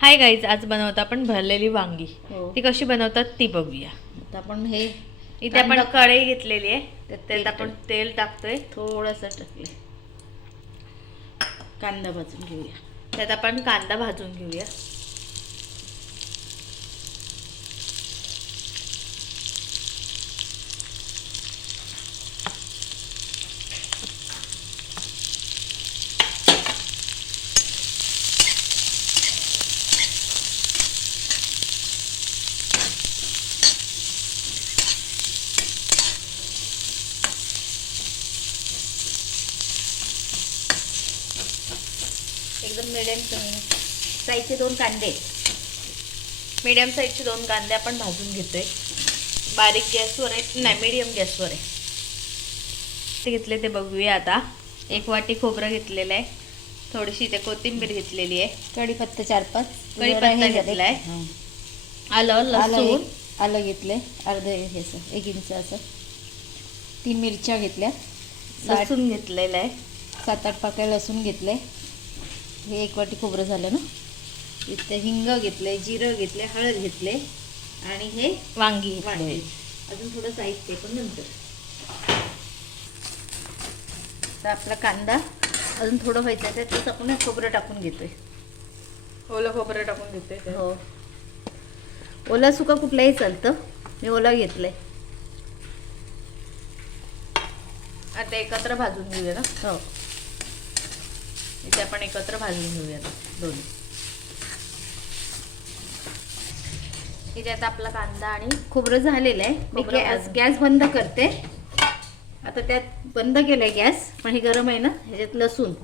Hi guys, आज बनवतो आपण भरलेली वांगी. हो. ती कशी बनवतात ती बघूया. आता आपण हे इथे आपण कढई घेतलेली आहे, त्यात त्यात आपण तेल टाकतोय. थोडंसं टाकले. कांदा भाजून घेऊया. त्यात आपण कांदा भाजून घेऊया. एकदम मिडियम साईजचे 2 कांदे, मीडियम साईजचे 2 कांदे आपण भाजून घेतोय. बारीक गॅसवर आहे, नाही मीडियम गॅसवर आहे. ते घेतले ते बघूया. आता 1 वाटी खोबरं घेतलेलं आहे, थोडीशी इथे कोथिंबीर घेतलेली आहे, कढीपत्ता 4-5 कढीपत्ता घेतलाय, आलं लसूण आलं घेतले अर्धे हे 1 इंच असं, 3 मिरच्या घेतल्या, लसूण घेतलेलं आहे, 7-8 पाकळ्या लसूण घेतले. हे 1 वाटी खोबरं झालं ना. इथे हिंग घेतले, जिरं घेतले, हळद घेतले आणि हे वांगी वांगे. घेतले. अजून थोडं साहित्य पण नंतर. तर आपला कांदा अजून थोडं व्हायचं, त्यातच आपण खोबरं टाकून घेतोय. ओलं खोबरं टाकून घेतोय. हो, ओला सुका कुठलाही चालतं, मी ओला घेतलंय. आता एकत्र भाजून घेऊया ना. हो, इथे आपण एकत्र भाजून घेऊया दोन्ही. इथे आता आपला कांदा आणि खोबरं झालेलं आहे. मी खोबरं गॅस बंद करते. आता त्यात बंद केलंय गॅस, पण हे गरम आहे ना. ह्याच्यात लसूण,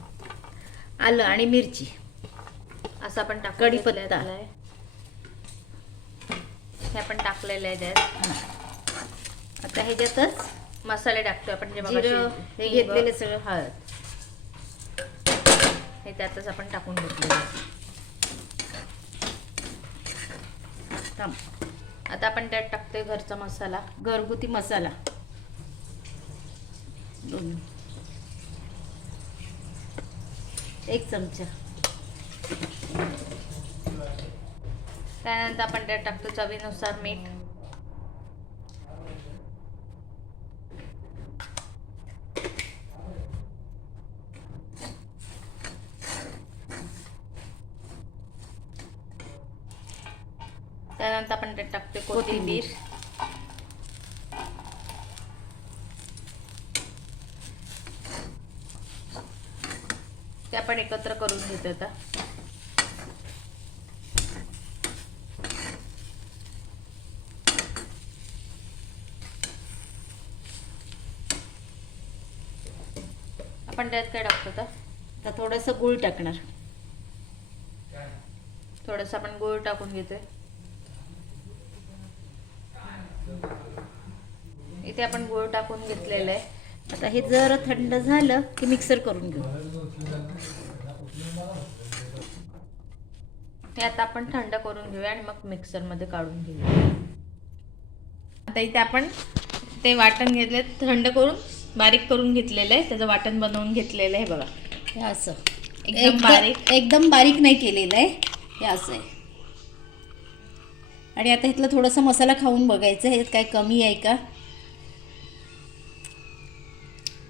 आलं आणि मिरची असं आपण कढीपत्ता हे आपण टाकलेलं आहे त्यात. आता ह्याच्यातच मसाले टाकतोय आपण, जे जिरं हे घेतलेले सगळं, हळद हे त्यातच आपण टाकून घेतलेलं आहे. आता आपण त्यात टाकतोय घरचा मसाला, घरगुती मसाला 1 चमचा. त्यानंतर आपण त्यात टाकतो चवीनुसार मीठ, त्यानंतर आपण त्यात टाकतो कोथिंबीर, ते आपण एकत्र करून घेतो. आता आपण त्यात काय टाकतो, आता थोडंसं गूळ टाकणार. थोडंसं आपण गूळ टाकून घेतोय. इथे आपण गूळ टाकून घेतलेलं आहे. आता हे जर थंड झालं की मिक्सर करून घेऊ. हे आता आपण थंड करून घेऊया आणि मग मिक्सरमध्ये काढून घेऊया. आता इथे आपण ते वाटण घेतले, थंड करून बारीक करून घेतलेलं आहे, त्याचं वाटण बनवून घेतलेलं आहे. बघा, हे असं एकदम बारीक नाही केलेलं आहे, हे असं आहे. आणि आता इथलं थोडासा मसाला खाऊन बघायचं, हे काय कमी आहे का.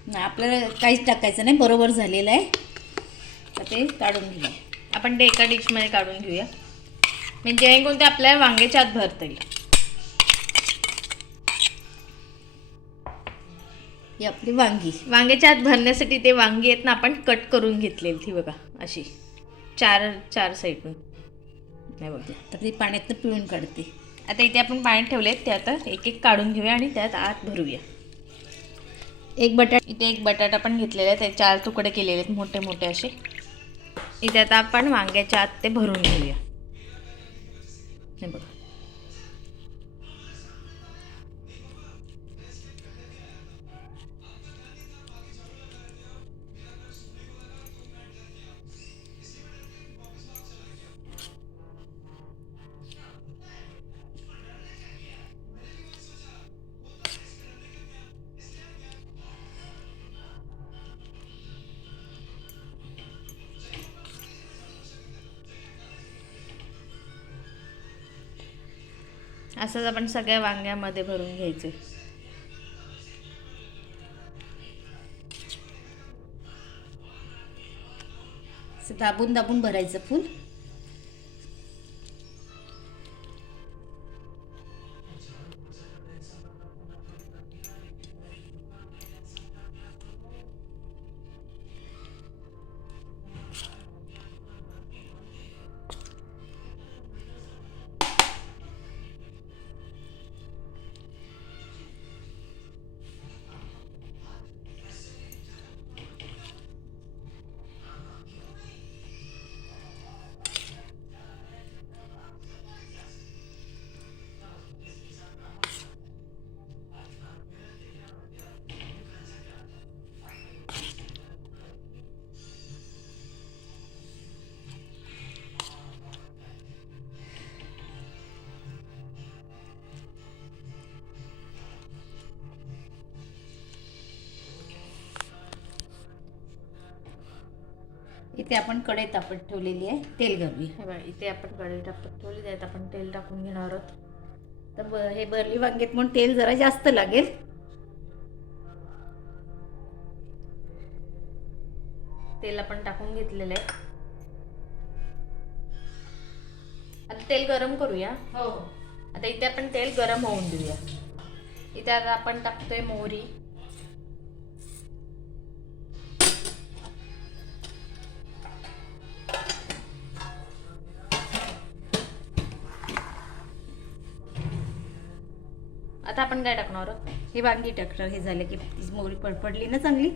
नाही, आपल्याला काहीच टाकायचं नाही, बरोबर झालेलं आहे. आता ते काढून घेऊया. आपण ते एका डिशमध्ये काढून घेऊया, म्हणजे कोणते आपल्या वांग्याच्या आत भरता येईल. ही आपली वांगी. वांग्याच्या आत भरण्यासाठी ते वांगी आहेत ना, आपण कट करून घेतलेली. ती बघा अशी चार साईडून, नाही बघा. तर ती पाण्यातनं पिळून काढते. आता इथे आपण पाण्यात ठेवलेत, ते आता एक एक काढून घेऊया आणि त्यात आत भरूया. इथे एक बटाटा पण घेतलेला आहे, ते 4 तुकडे केलेले आहेत, मोठे मोठे असे. इथे आता आपण वांग्याच्या आत ते भरून घेऊया. हे बघा, असंच आपण सगळ्या वांग्यामध्ये भरून घ्यायचे. असं दाबून दाबून भरायचं फुल. इथे आपण कढई तापत ठेवलेली आहे. तेल घालूया. हे बघा, इथे आपण कढई टाकून ठेवली, त्यात आपण तेल टाकून घेणार आहोत. तर हे बरली वांगेत म्हणून तेल जरा जास्त लागेल. तेल आपण टाकून घेतलेलं आहे. आता तेल गरम करूया. हो. आता इथे आपण तेल गरम होऊन देऊया. इथे आता आपण टाकतोय मोहरी. आता आपण काय टाकणार आहोत? हे वांगी टाकणार. हे झालं की ती मोहरी पडपडली ना चांगली.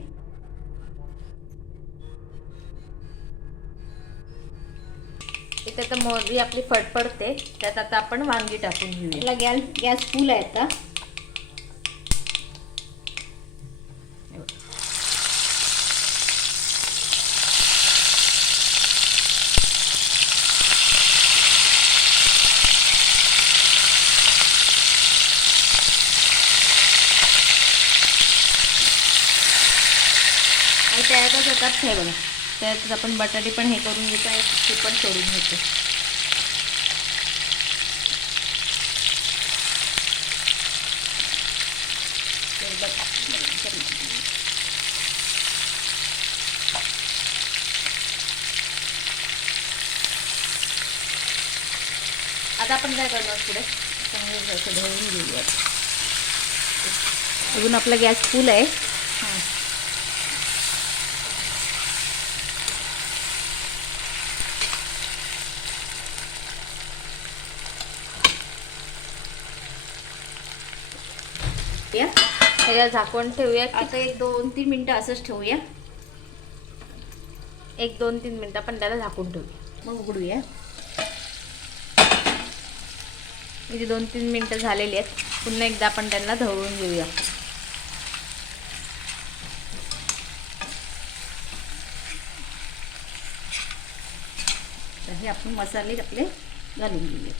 इथे तर मोहरी आपली फडफडते, त्यात आता आपण वांगी टाकून घेऊया. याला गॅस फुल आहे आता. आणि त्यातच आता हे बघा, त्यातच आपण बटाटे पण हे करून घेतो आणि ते पण सोडून घेतो. आता आपण काय करणार पुढे? चांगलं असं ढवळून घेऊया. अजून आपला गॅस फुल आहे. त्याला झाकून ठेवूया. आता 1-2-3 मिनिटं असंच ठेवूया. 1-2-3 मिनिटं आपण त्याला झाकून ठेवूया. मग उघडूया. इथे 2-3 मिनिटं झालेली आहेत. पुन्हा एकदा आपण त्यांना ढवळून घेऊया. हे आपण मसाले आपले घालून घेऊया.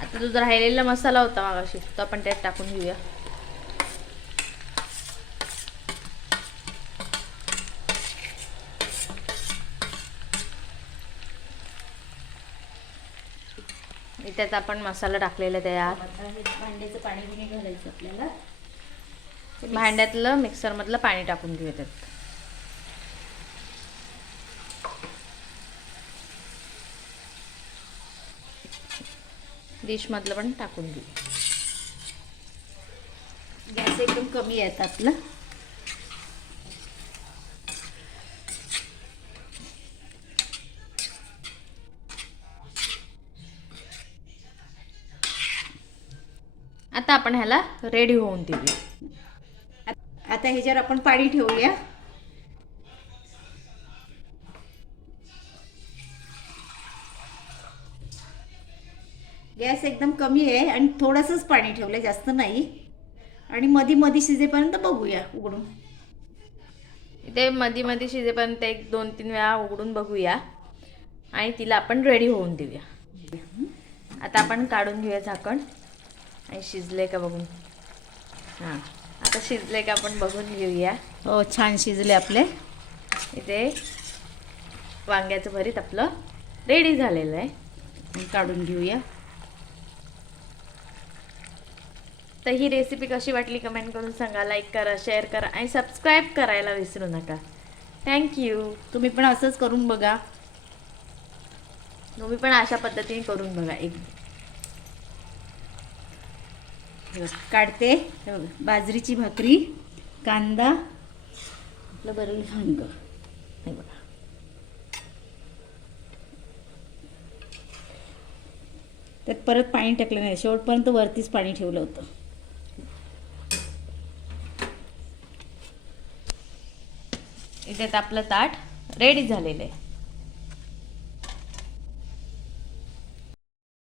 आता जो राहिलेला मसाला होता मागाशी, तो आपण त्यात टाकून घेऊया. त्यात आपण मसाला टाकलेला त्यात. आता हे भांड्याचं पाणी बिणी घालायचं आपल्याला. भांड्यातलं मिक्सरमधलं पाणी टाकून घेऊया त्यात. डिशमधलं पण टाकून घेऊ. गॅस एकदम कमी आहे आता आपला. आता आपण ह्याला रेडी होऊन देऊया. आता ह्याच्यावर आपण पाणी ठेवूया. गॅस एकदम कमी आहे आणि थोडंसंच पाणी ठेवलं, जास्त नाही. आणि मधी मधी शिजेपर्यंत बघूया उघडून. इथे मधी मधी शिजेपर्यंत 1-2-3 वेळा उघडून बघूया आणि तिला आपण रेडी होऊन देऊया. आता आपण काढून घेऊया झाकण आणि शिजले का बघून. हां, आता शिजले का आपण बघून घेऊया. हो, छान शिजले आपले. इथे वांग्याचं भरीत आपलं रेडी झालेलं आहे. काढून घेऊया. तर ही रेसिपी कशी वाटली कमेंट करून सांगा. लाईक करा, शेअर करा आणि सबस्क्राईब करायला विसरू नका. थँक्यू. तुम्ही पण असंच करून बघा. तुम्ही पण अशा पद्धतीने करून बघा. एक हे बघ, काढते. हे बघ, बाजरीची भाकरी, कांदा, आपलं भरलेलं हिंग. हे बघा, त्यात परत पाणी टाकलं नाही, शेवटपर्यंत वरतीच पाणी ठेवलं होतं. इथे आपलं ताट रेडी झालेलं आहे.